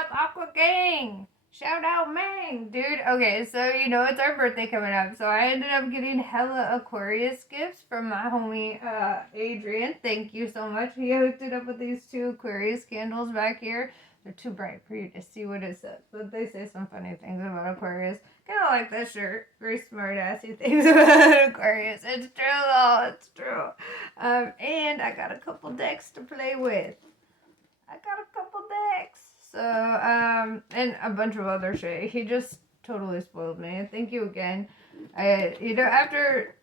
up, Aqua Gang? Shout out, Mang, dude. Okay, so it's our birthday coming up, so I ended up getting hella Aquarius gifts from my homie Adrian. Thank you so much. He hooked it up with these 2 Aquarius candles back here. They're too bright for you to see what it says, but they say some funny things about Aquarius. Kind of like this shirt. Very smart assy things about Aquarius. It's true though. It's true. And I got a couple decks to play with. So, and a bunch of other shit. He just totally spoiled me. Thank you again. After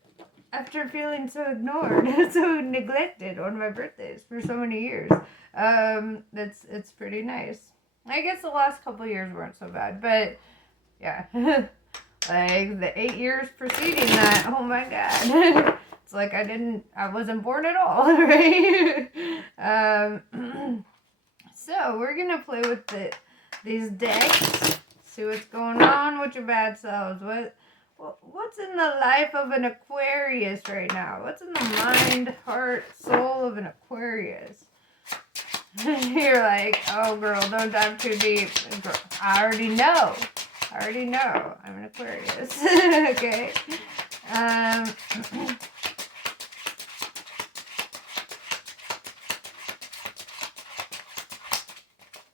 feeling so ignored, so neglected on my birthdays for so many years, it's pretty nice. I guess the last couple years weren't so bad, but yeah, like the 8 years preceding that, oh my god. It's like I wasn't born at all, right? So we're gonna play with these decks, see what's going on with your bad selves. What's in the life of an Aquarius right now? What's in the mind, heart, soul of an Aquarius? You're like, oh girl, don't dive too deep. Girl, I already know. I'm an Aquarius. Okay.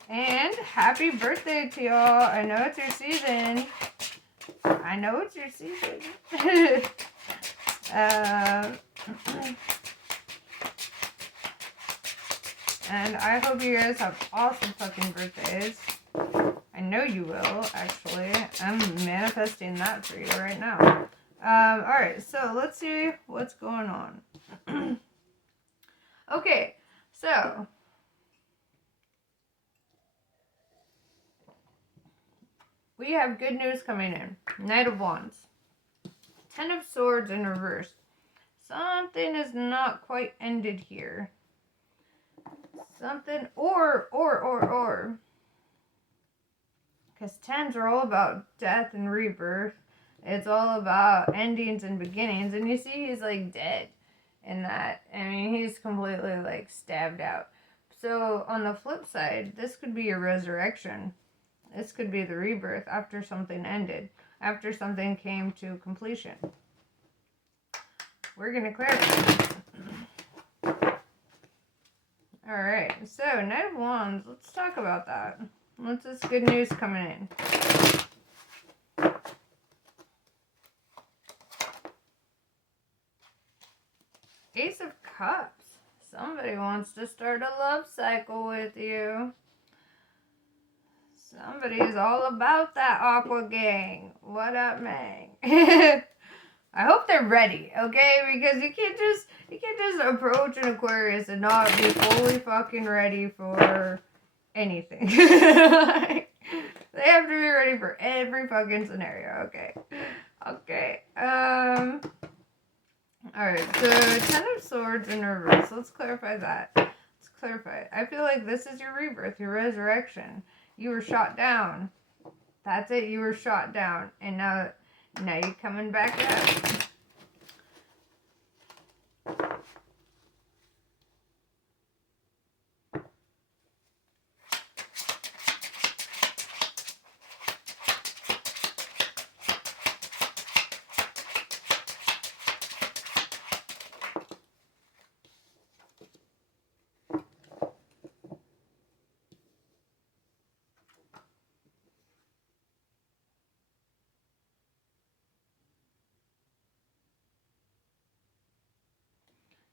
And happy birthday to y'all. I know it's your season. And I hope you guys have awesome fucking birthdays. I know you will, actually. I'm manifesting that for you right now. Alright, so let's see what's going on. Okay, so we have good news coming in. Knight of Wands. 10 of Swords in reverse. Something is not quite ended here. Something, or. Because 10s are all about death and rebirth. It's all about endings and beginnings. And you see he's like dead in that. I mean, he's completely like stabbed out. So on the flip side, this could be a resurrection. This could be the rebirth after something ended, after something came to completion. We're going to clarify. Alright, so Knight of Wands, let's talk about that. What's this good news coming in? Ace of Cups. Somebody wants to start a love cycle with you. Somebody's all about that Aqua Gang. What up, Mang? I hope they're ready, okay? Because you can't just approach an Aquarius and not be fully fucking ready for anything. Like, they have to be ready for every fucking scenario, okay? Okay. Alright, so 10 of Swords in reverse. Let's clarify that. I feel like this is your rebirth, your resurrection. You were shot down. That's it, you were shot down. And now you're coming back up.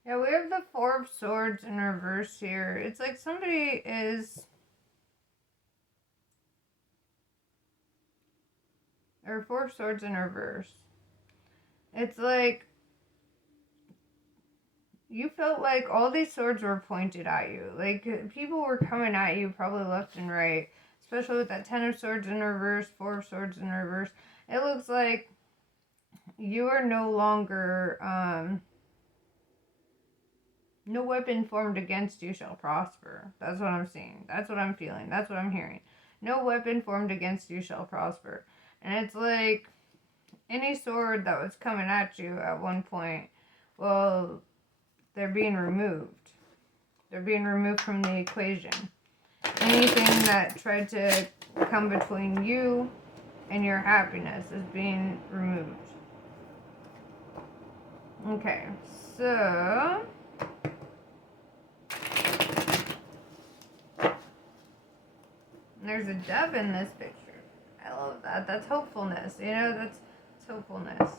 Yeah, we have the 4 of Swords in reverse here. It's like somebody is... Or 4 of Swords in reverse. It's like... You felt like all these swords were pointed at you. Like, people were coming at you probably left and right. Especially with that 10 of Swords in reverse, 4 of Swords in reverse. It looks like you are no longer... No weapon formed against you shall prosper. That's what I'm seeing. That's what I'm feeling. That's what I'm hearing. No weapon formed against you shall prosper. And it's like any sword that was coming at you at one point, well, they're being removed. They're being removed from the equation. Anything that tried to come between you and your happiness is being removed. Okay, so there's a dove in this picture. I love that. That's hopefulness. You know, that's hopefulness.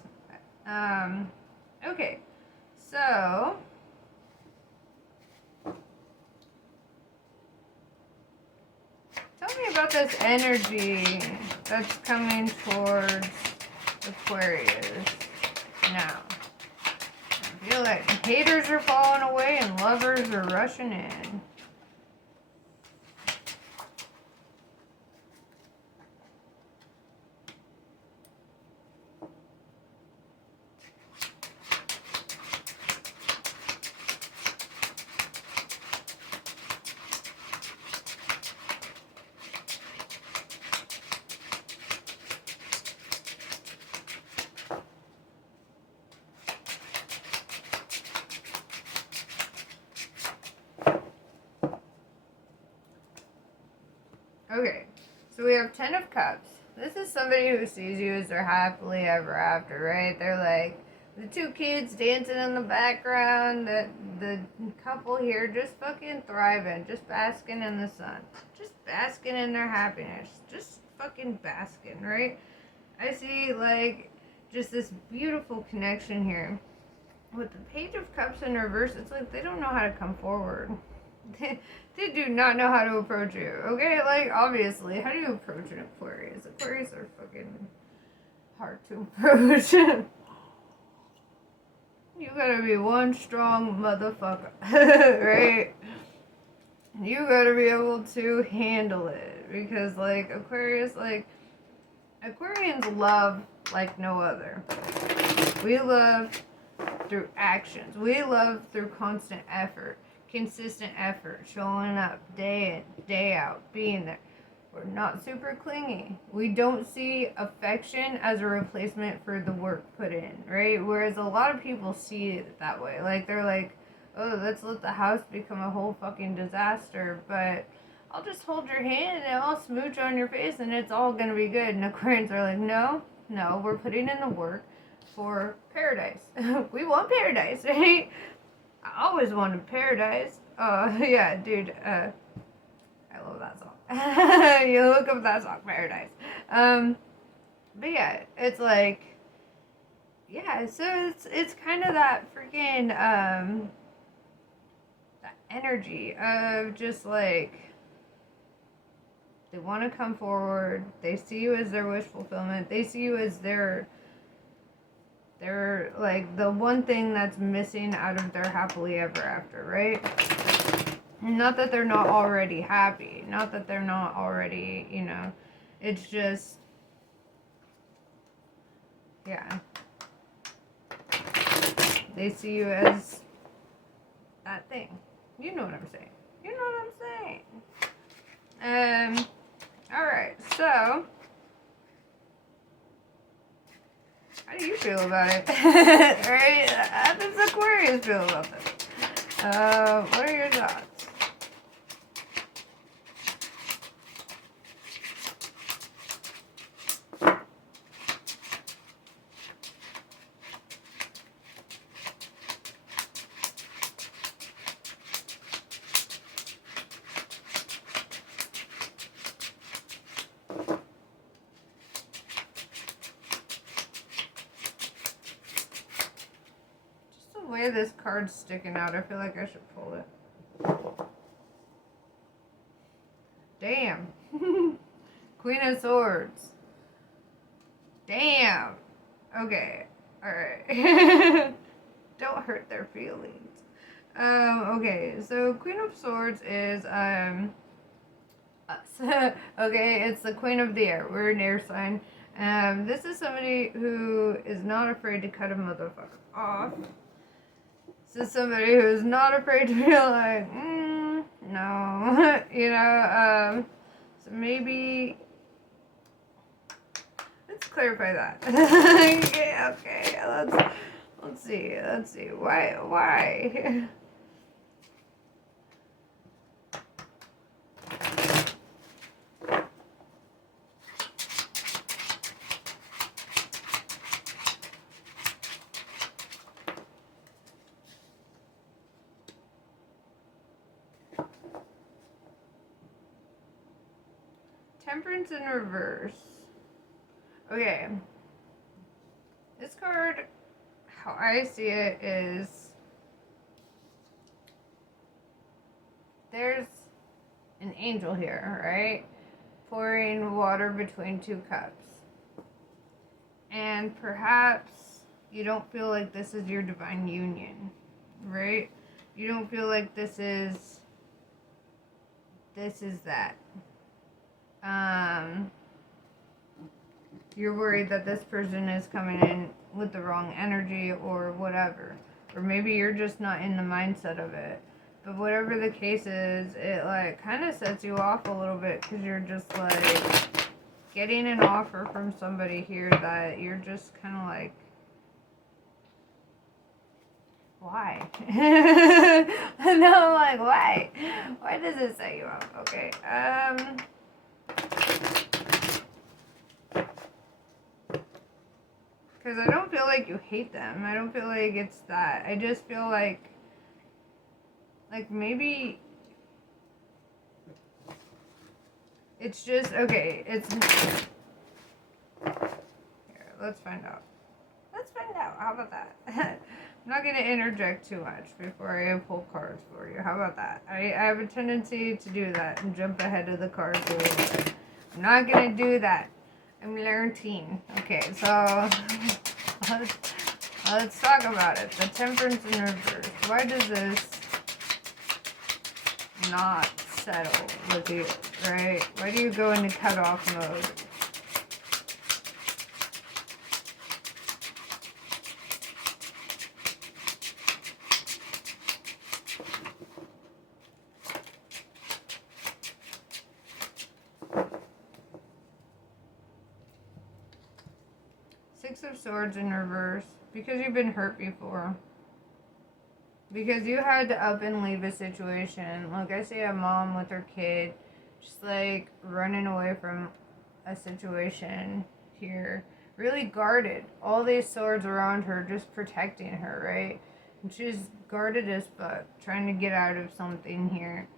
Okay, so tell me about this energy that's coming towards Aquarius now. I feel like haters are falling away and lovers are rushing in. Okay, so we have 10 of Cups. This is somebody who sees you as their happily ever after, right? They're like the two kids dancing in the background, the couple here just fucking thriving, just basking in the sun, just basking in their happiness, just fucking basking, right? I see like just this beautiful connection here. With the Page of Cups in reverse, it's like they don't know how to come forward. They do not know how to approach you, okay? Like, obviously, how do you approach an Aquarius? Aquarius are fucking hard to approach. You gotta be one strong motherfucker, right? You gotta be able to handle it, because, like, Aquarius, like, Aquarians love like no other. We love through actions. We love through constant effort. Consistent effort, showing up day in, day out, being there. We're not super clingy. We don't see affection as a replacement for the work put in, right? Whereas a lot of people see it that way. Like, they're like, oh, let's let the house become a whole fucking disaster, but I'll just hold your hand and I'll smooch on your face and it's all gonna be good. And Aquarians are like, no, we're putting in the work for paradise. We want paradise, right? I always wanted paradise. Yeah, dude, I love that song. You look up that song, Paradise. But yeah, it's like, yeah, so it's kind of that freaking, that energy of just like, they want to come forward, they see you as their wish fulfillment, they see you as their like the one thing that's missing out of their happily ever after, right? Not that they're not already happy, not that they're not already, you know, it's just, yeah, they see you as that thing. You know what I'm saying. You know what I'm saying. Alright, so how do you feel about it? Right? How does Aquarius feel about this? What are your thoughts? The way this card's sticking out, I feel like I should pull it. Damn. Queen of Swords. Damn. Okay. Alright. Don't hurt their feelings. Okay, so Queen of Swords is us. Okay, it's the Queen of the Air. We're an air sign. This is somebody who is not afraid to cut a motherfucker off. This is somebody who's not afraid to be like, no, you know, so maybe, let's clarify that. okay, let's see, why? Temperance in reverse. Okay. This card, how I see it is, there's an angel here, right? Pouring water between two cups. And perhaps you don't feel like this is your divine union, right? You don't feel like this is that. You're worried that this person is coming in with the wrong energy or whatever. Or maybe you're just not in the mindset of it. But whatever the case is, it like kind of sets you off a little bit because you're just like getting an offer from somebody here that you're just kind of like, why? No, I'm like, why? Why does it set you off? Okay. Because I don't feel like you hate them. I don't feel like it's that. I just feel like maybe it's just, okay, it's, here, let's find out. How about that? I'm not going to interject too much before I pull cards for you. How about that? I have a tendency to do that and jump ahead of the cards a little bit. I'm not going to do that. I'm learning. Okay, so let's talk about it. The Temperance in reverse. Why does this not settle with you, right? Why do you go into cutoff mode? Six of Swords in reverse. Because you've been hurt before. Because you had to up and leave a situation. Like I see a mom with her kid just like running away from a situation here. Really guarded. All these swords around her just protecting her, right? And she's guarded as fuck. Trying to get out of something here.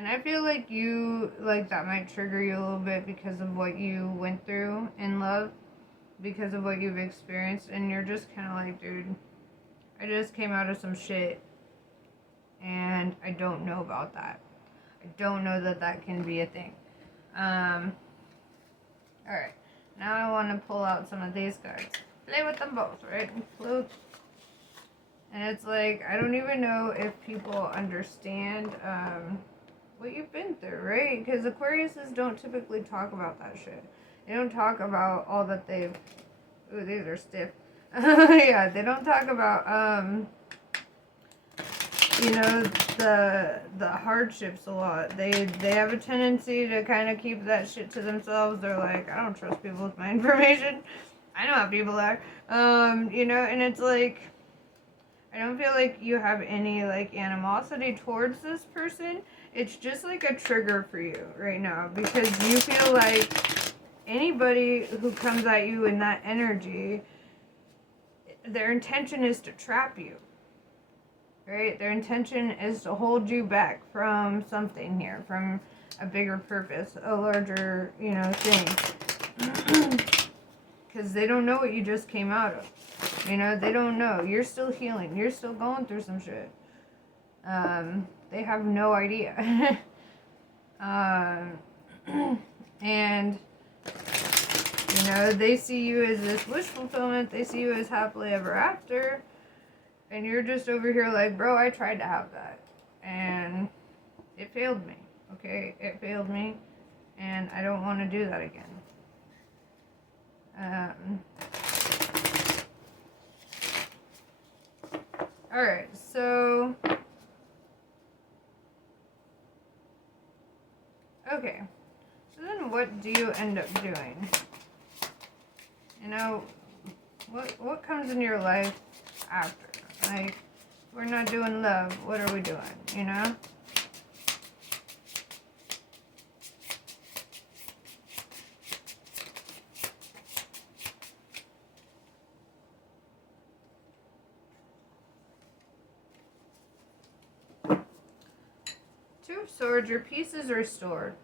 And I feel like that might trigger you a little bit because of what you went through in love, because of what you've experienced, and you're just kind of like, dude, I just came out of some shit, and I don't know about that. I don't know that can be a thing. Alright, now I want to pull out some of these cards. Play with them both, right? Flute. And it's like, I don't even know if people understand, what you've been through, right? Because Aquariuses don't typically talk about that shit. They don't talk about all that they've... Ooh, these are stiff. Yeah, they don't talk about, the hardships a lot. They have a tendency to kind of keep that shit to themselves. They're like, I don't trust people with my information. I know how people are. And it's like, I don't feel like you have any, like, animosity towards this person. It's just, like, a trigger for you right now. Because you feel like anybody who comes at you in that energy, their intention is to trap you. Right? Their intention is to hold you back from something here. From a bigger purpose. A larger, thing. Because they don't know what you just came out of. They don't know. You're still healing. You're still going through some shit. They have no idea. And, they see you as this wish fulfillment. They see you as happily ever after. And you're just over here like, bro, I tried to have that. And it failed me. Okay? It failed me. And I don't want to do that again. Alright, so... Okay. So then what do you end up doing? What comes in your life after? Like, we're not doing love. What are we doing? Two of Swords, your peace is restored.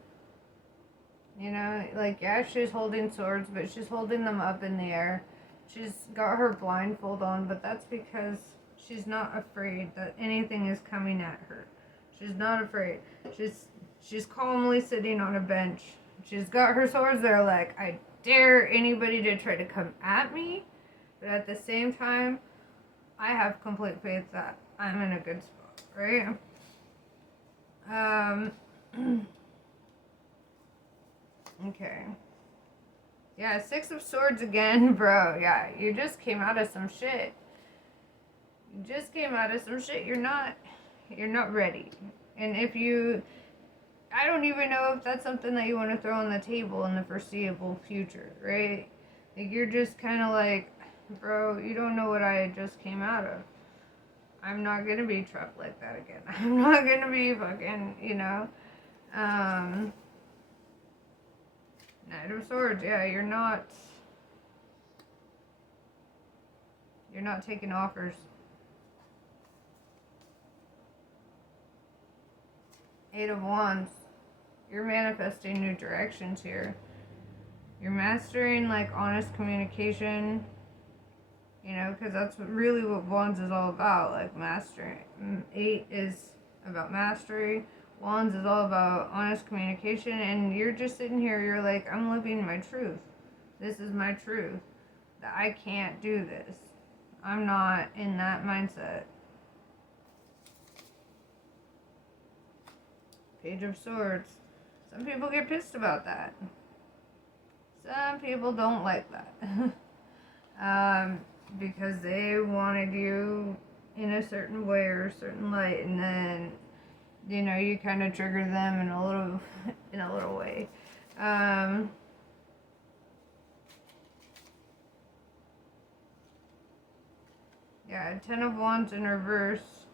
You know, like, yeah, she's holding swords, but she's holding them up in the air. She's got her blindfold on, but that's because she's not afraid that anything is coming at her. She's not afraid. She's calmly sitting on a bench. She's got her swords there like, I dare anybody to try to come at me. But at the same time, I have complete faith that I'm in a good spot, right? Okay. Yeah, Six of Swords again, bro. Yeah, you just came out of some shit. You just came out of some shit. You're not ready. And if you, I don't even know if that's something that you want to throw on the table in the foreseeable future, right? Like, you're just kind of like, bro, you don't know what I just came out of. I'm not gonna be trapped like that again. I'm not gonna be fucking, you know. Knight of Swords, yeah, you're not taking offers. Eight of Wands, you're manifesting new directions here. You're mastering, like, honest communication, you know, because that's really what Wands is all about, like, mastering. 8 is about mastery. Wands is all about honest communication, and you're just sitting here, you're like, I'm living my truth. This is my truth. That I can't do this. I'm not in that mindset. Page of Swords. Some people get pissed about that. Some people don't like that. Because they wanted you in a certain way or a certain light, and then, you know, you kind of trigger them in a little way. Yeah, Ten of Wands in reverse.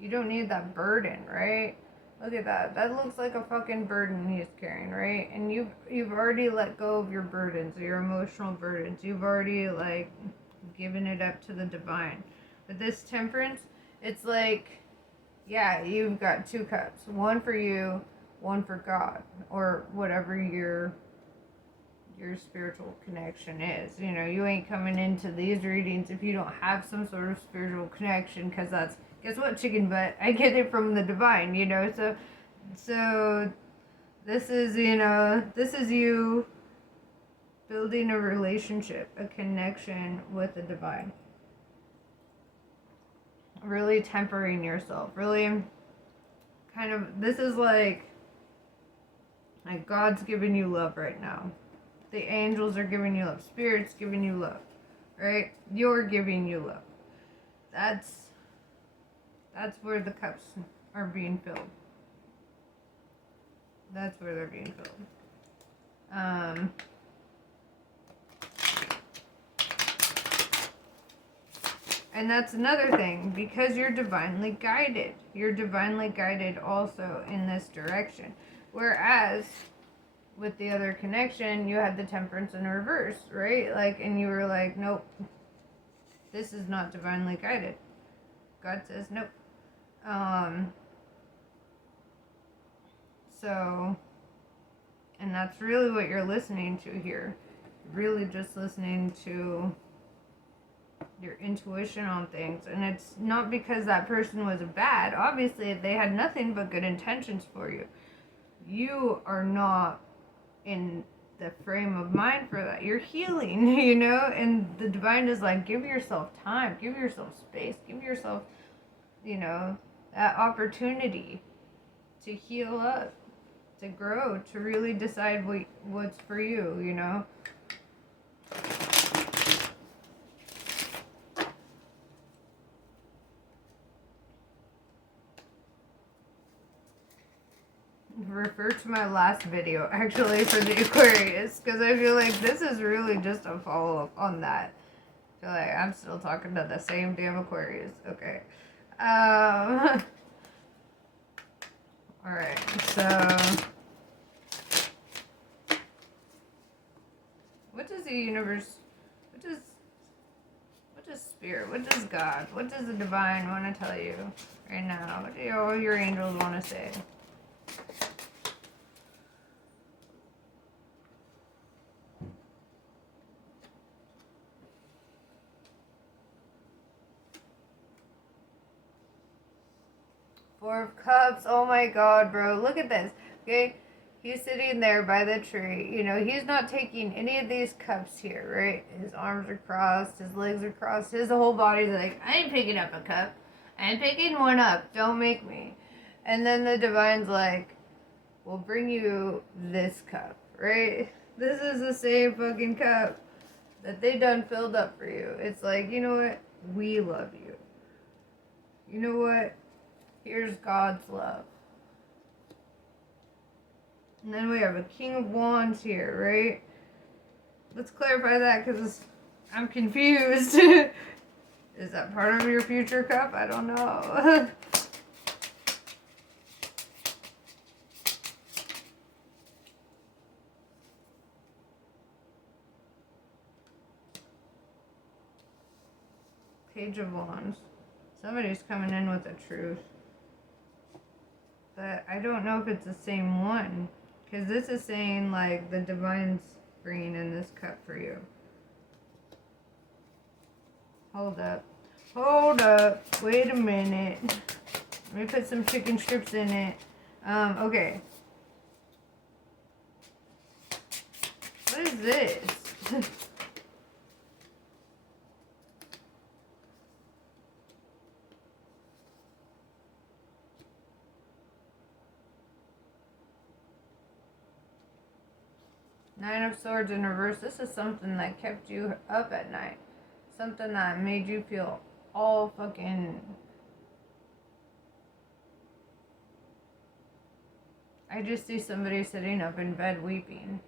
You don't need that burden, right? Look at that. That looks like a fucking burden he's carrying, right? And you've already let go of your burdens, your emotional burdens. You've already, like, given it up to the divine. But this Temperance, it's like, yeah, you've got 2 cups. One for you, one for God, or whatever your spiritual connection is. You know, you ain't coming into these readings if you don't have some sort of spiritual connection, because that's, guess what, chicken butt? I get it from the divine, you know. So this is, you know, this is you building a relationship, a connection with the divine. Really tempering yourself. Really kind of, this is like God's giving you love right now. The angels are giving you love. Spirit's giving you love. Right? You're giving you love. That's where the cups are being filled. That's where they're being filled. And that's another thing, because you're divinely guided. You're divinely guided also in this direction. Whereas with the other connection, you had the Temperance in reverse, right? Like, and you were like, nope, this is not divinely guided. God says nope. So, and that's really what you're listening to here. Really just listening to your intuition on things. And it's not because that person was bad. Obviously, they had nothing but good intentions for you. You are not in the frame of mind for that. You're healing, you know, and the divine is like, give yourself time, give yourself space, give yourself, you know, that opportunity to heal up, to grow, to really decide what's for you, you know. Refer to my last video, actually, for the Aquarius, because I feel like this is really just a follow-up on that. I feel like I'm still talking to the same damn Aquarius. Okay. Alright, so what does the universe, what does spirit, what does God, what does the divine want to tell you right now? What do all your angels want to say? Four of Cups. Oh my god, bro. Look at this. Okay? He's sitting there by the tree. You know, he's not taking any of these cups here, right? His arms are crossed, his legs are crossed, his whole body's like, I ain't picking up a cup. I ain't picking one up. Don't make me. And then the divine's like, we'll bring you this cup, right? This is the same fucking cup that they done filled up for you. It's like, you know what? We love you. You know what? Here's God's love. And then we have a King of Wands here, right? Let's clarify that because I'm confused. Is that part of your future cup? I don't know. Page of Wands. Somebody's coming in with the truth. But I don't know if it's the same one. Because this is saying, like, the divine's bringing in this cup for you. Hold up. Hold up. Wait a minute. Let me put some chicken strips in it. Okay. What is this? Nine of Swords in reverse. This is something that kept you up at night. Something that made you feel all fucking... I just see somebody sitting up in bed weeping.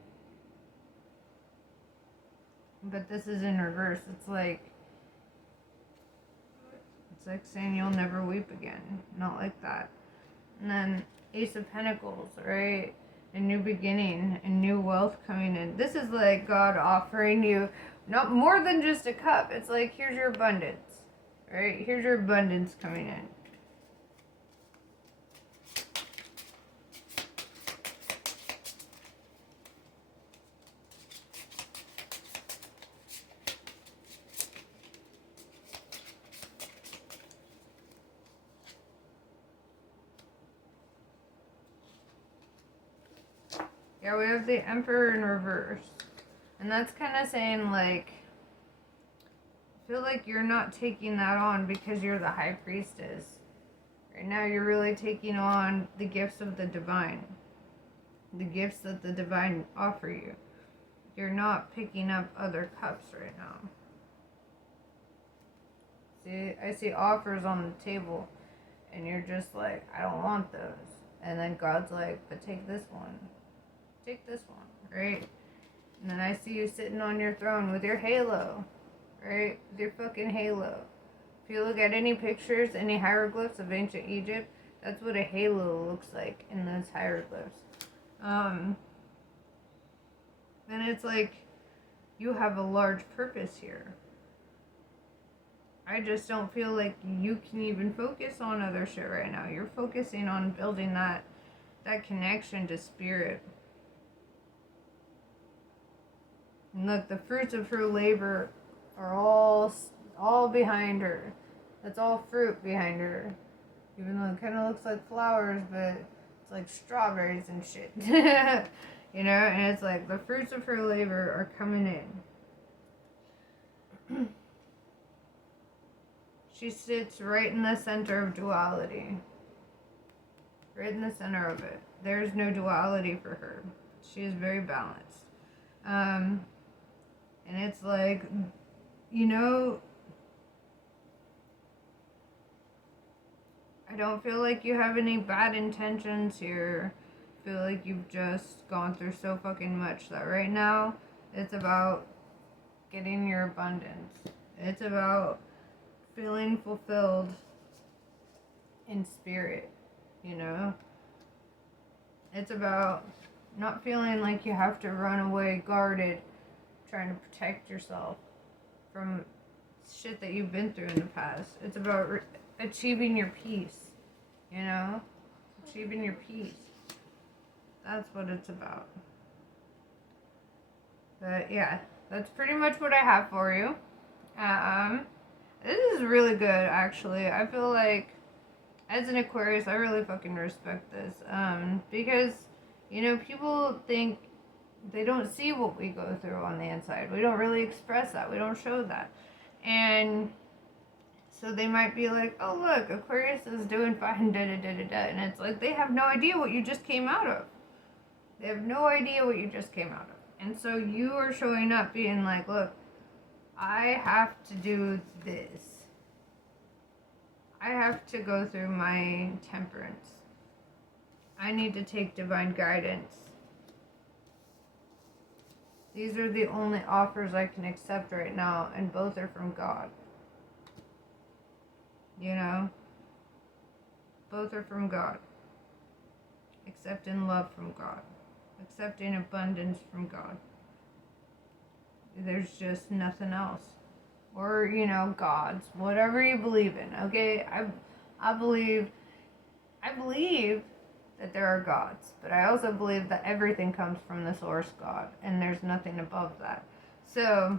But this is in reverse. It's like saying you'll never weep again. Not like that. And then Ace of Pentacles, right? A new beginning, a new wealth coming in. This is like God offering you not more than just a cup. It's like, here's your abundance, right? Here's your abundance coming in. Yeah, we have the Emperor in reverse. And that's kind of saying, like, I feel like you're not taking that on because you're the High Priestess. Right now you're really taking on the gifts of the divine. The gifts that the divine offer you. You're not picking up other cups right now. See, I see offers on the table. And you're just like, I don't want those. And then God's like, but take this one. Take this one, right? And then I see you sitting on your throne with your halo, right? With your fucking halo. If you look at any pictures, any hieroglyphs of ancient Egypt, that's what a halo looks like in those hieroglyphs. And it's like you have a large purpose here. I just don't feel like you can even focus on other shit right now. You're focusing on building that connection to spirit. And look, the fruits of her labor are all behind her. That's all fruit behind her. Even though it kind of looks like flowers, but it's like strawberries and shit. You know, and it's like the fruits of her labor are coming in. She sits right in the center of duality. Right in the center of it. There's no duality for her. She is very balanced. And it's like, you know, I don't feel like you have any bad intentions here. I feel like you've just gone through so fucking much that right now it's about getting your abundance. It's about feeling fulfilled in spirit, you know? It's about not feeling like you have to run away guarded, trying to protect yourself from shit that you've been through in the past. It's about achieving your peace, you know? Achieving your peace. That's what it's about. But yeah, that's pretty much what I have for you. This is really good, actually. I feel like as an Aquarius, I really fucking respect this. Because, you know, people think they don't see what we go through on the inside. We don't really express that. We don't show that. And so they might be like, oh, look, Aquarius is doing fine, da da da da da. And it's like they have no idea what you just came out of. They have no idea what you just came out of. And so you are showing up being like, look, I have to do this. I have to go through my temperance. I need to take divine guidance. These are the only offers I can accept right now, and both are from God. You know? Both are from God. Accepting love from God. Accepting abundance from God. There's just nothing else. Or, you know, gods. Whatever you believe in, okay? I believe that there are gods, but I also believe that everything comes from the source God, and there's nothing above that. So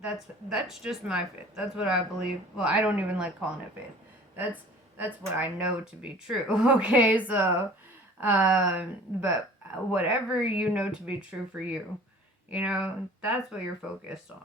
that's just my faith. That's what I believe. Well, I don't even like calling it faith. That's what I know to be true. Okay, so but whatever you know to be true for you, you know, that's what you're focused on.